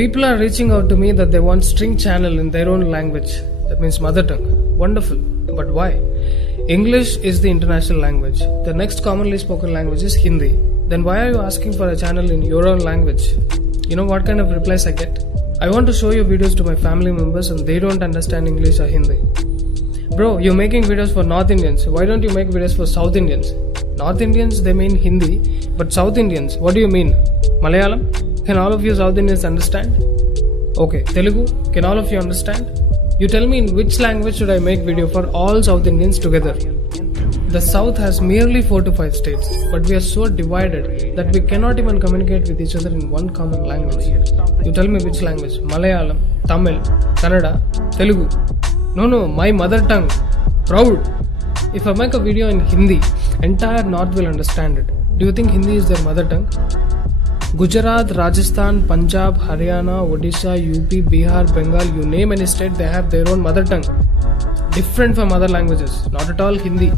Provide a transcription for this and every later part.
People are reaching out to me that they want string channel in their own language. That means mother tongue. Wonderful. But why? English is the international language. The next commonly spoken language is Hindi. Then why are you asking for a channel in your own language? You know what kind of replies I get? I want to show your videos to my family members and they don't understand English or Hindi. Bro, you're making videos for North Indians. Why don't you make videos for South Indians? North Indians, they mean Hindi. But South Indians, what do you mean? Malayalam? Can all of you South Indians understand? Okay, Telugu? Can all of you understand? You tell me in which language should I make video for all South Indians together? The South has merely 4 to 5 states, but we are so divided that we cannot even communicate with each other in one common language. You tell me which language? Malayalam, Tamil, Kannada, Telugu. No, my mother tongue. Proud. If I make a video in Hindi, entire North will understand it. Do you think Hindi is their mother tongue? Gujarat, Rajasthan, Punjab, Haryana, Odisha, UP, Bihar, Bengal, you name any state, they have their own mother tongue. Different from other languages, not at all Hindi.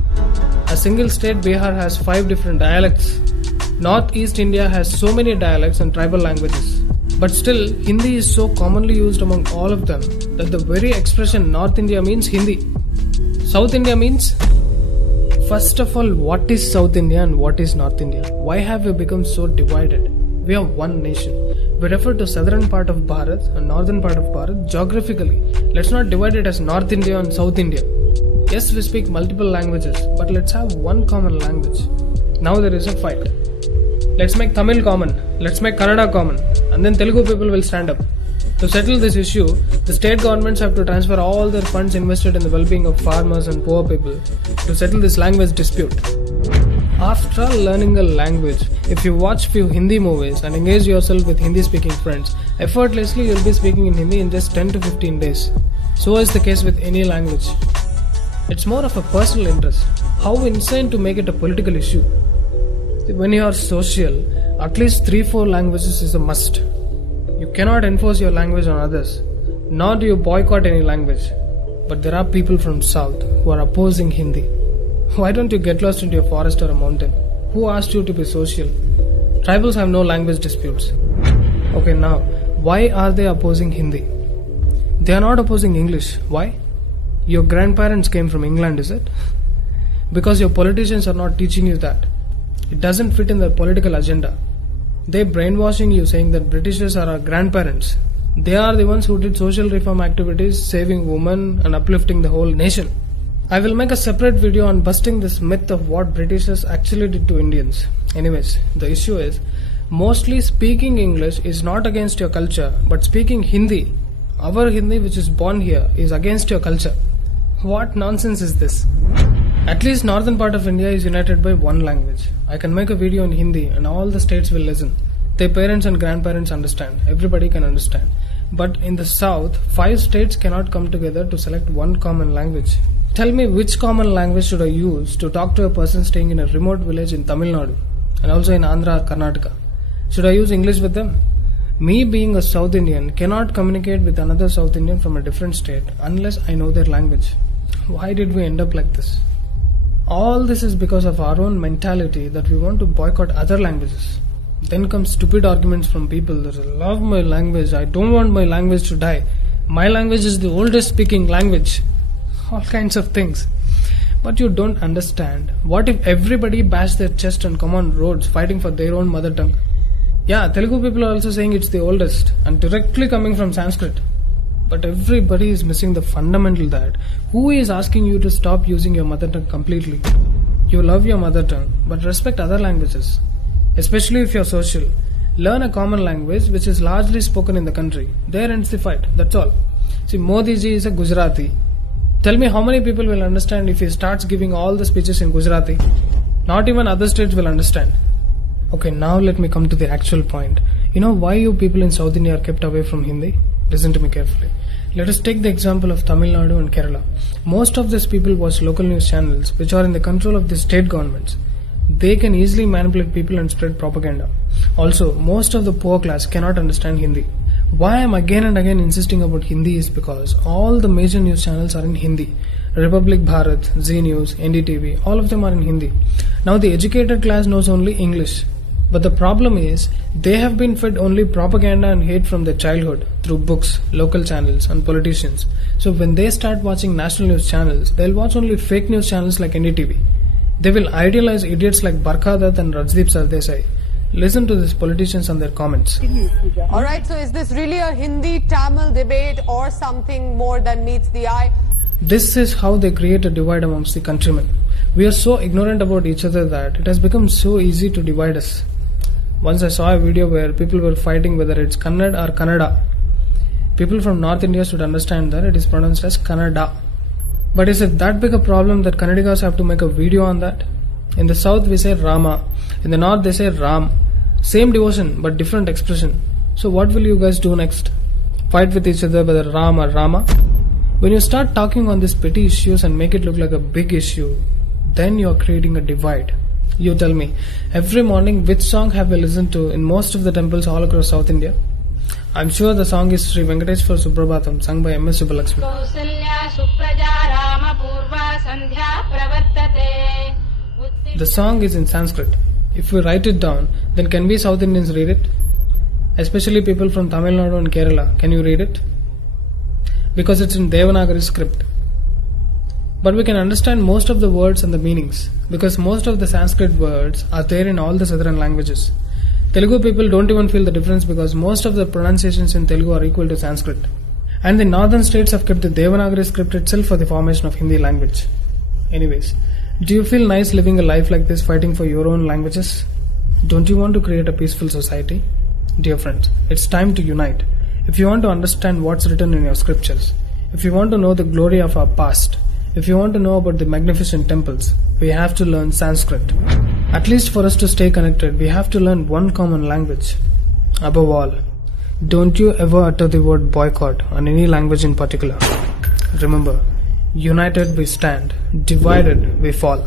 A single state, Bihar, has 5 different dialects. Northeast India has so many dialects and tribal languages. But still, Hindi is so commonly used among all of them that the very expression North India means Hindi. South India means? First of all, what is South India and what is North India? Why have we become so divided? We are one nation. We refer to southern part of Bharat and northern part of Bharat geographically. Let's not divide it as North India and South India. Yes, we speak multiple languages, but let's have one common language. Now there is a fight. Let's make Tamil common. Let's make Kannada common. And then Telugu people will stand up. To settle this issue, the state governments have to transfer all their funds invested in the well-being of farmers and poor people to settle this language dispute. After learning a language, if you watch few Hindi movies and engage yourself with Hindi-speaking friends, effortlessly you'll be speaking in Hindi in just 10 to 15 days. So is the case with any language. It's more of a personal interest. How insane to make it a political issue. When you are social, at least 3-4 languages is a must. You cannot enforce your language on others, nor do you boycott any language. But there are people from South who are opposing Hindi. Why don't you get lost into a forest or a mountain? Who asked you to be social? Tribals have no language disputes. Okay, now, why are they opposing Hindi? They are not opposing English. Why? Your grandparents came from England, is it? Because your politicians are not teaching you that. It doesn't fit in their political agenda. They're brainwashing you saying that Britishers are our grandparents. They are the ones who did social reform activities, saving women and uplifting the whole nation. I will make a separate video on busting this myth of what Britishers actually did to Indians. Anyways, the issue is, mostly speaking English is not against your culture, but speaking Hindi, our Hindi which is born here, is against your culture. What nonsense is this? At least northern part of India is united by one language. I can make a video in Hindi and all the states will listen. Their parents and grandparents understand. Everybody can understand. But in the south, 5 states cannot come together to select one common language. Tell me which common language should I use to talk to a person staying in a remote village in Tamil Nadu and also in Andhra or Karnataka? Should I use English with them? Me being a South Indian cannot communicate with another South Indian from a different state unless I know their language. Why did we end up like this? All this is because of our own mentality that we want to boycott other languages. Then come stupid arguments from people that I love my language, I don't want my language to die. My language is the oldest speaking language. All kinds of things. But you don't understand. What if everybody bash their chest and come on roads fighting for their own mother tongue? Yeah, Telugu people are also saying it's the oldest and directly coming from Sanskrit. But everybody is missing the fundamental that who is asking you to stop using your mother tongue completely? You love your mother tongue, but respect other languages. Especially if you're social. Learn a common language which is largely spoken in the country. There ends the fight, that's all. See, Modi ji is a Gujarati. Tell me how many people will understand if he starts giving all the speeches in Gujarati? Not even other states will understand. Okay, now let me come to the actual point. You know why you people in South India are kept away from Hindi? Listen to me carefully. Let us take the example of Tamil Nadu and Kerala. Most of these people watch local news channels which are in the control of the state governments. They can easily manipulate people and spread propaganda. Also, most of the poor class cannot understand Hindi. Why I am again and again insisting about Hindi is because all the major news channels are in Hindi. Republic Bharat, Z News, NDTV, all of them are in Hindi. Now the educated class knows only English. But the problem is, they have been fed only propaganda and hate from their childhood through books, local channels, and politicians. So when they start watching national news channels, they'll watch only fake news channels like NDTV. They will idealize idiots like Barkha and Rajdeep Sardesai. Listen to these politicians and their comments. Alright, so is this really a Hindi-Tamil debate or something more than meets the eye? This is how they create a divide amongst the countrymen. We are so ignorant about each other that it has become so easy to divide us. Once I saw a video where people were fighting whether it's Kannada or Kannada. People from North India should understand that it is pronounced as Kannada. But is it that big a problem that Kannadigas have to make a video on that? In the south we say Rama, in the north they say Ram. Same devotion but different expression. So what will you guys do next? Fight with each other whether Ram or Rama? When you start talking on these petty issues and make it look like a big issue, then you are creating a divide. You tell me, every morning which song have we listened to in most of the temples all across South India? I'm sure the song is Sri Venkateshwar Suprabhatam, sung by M.S. Subbalaxmi. The song is in Sanskrit. If we write it down, then can we South Indians read it? Especially people from Tamil Nadu and Kerala, can you read it? Because it's in Devanagari script. But we can understand most of the words and the meanings, because most of the Sanskrit words are there in all the southern languages. Telugu people don't even feel the difference because most of the pronunciations in Telugu are equal to Sanskrit. And the northern states have kept the Devanagari script itself for the formation of Hindi language. Anyways, do you feel nice living a life like this, fighting for your own languages? Don't you want to create a peaceful society? Dear friends, it's time to unite. If you want to understand what's written in your scriptures, if you want to know the glory of our past, if you want to know about the magnificent temples, we have to learn Sanskrit. At least for us to stay connected, we have to learn one common language. Above all, don't you ever utter the word boycott on any language in particular. Remember, united we stand, divided we fall.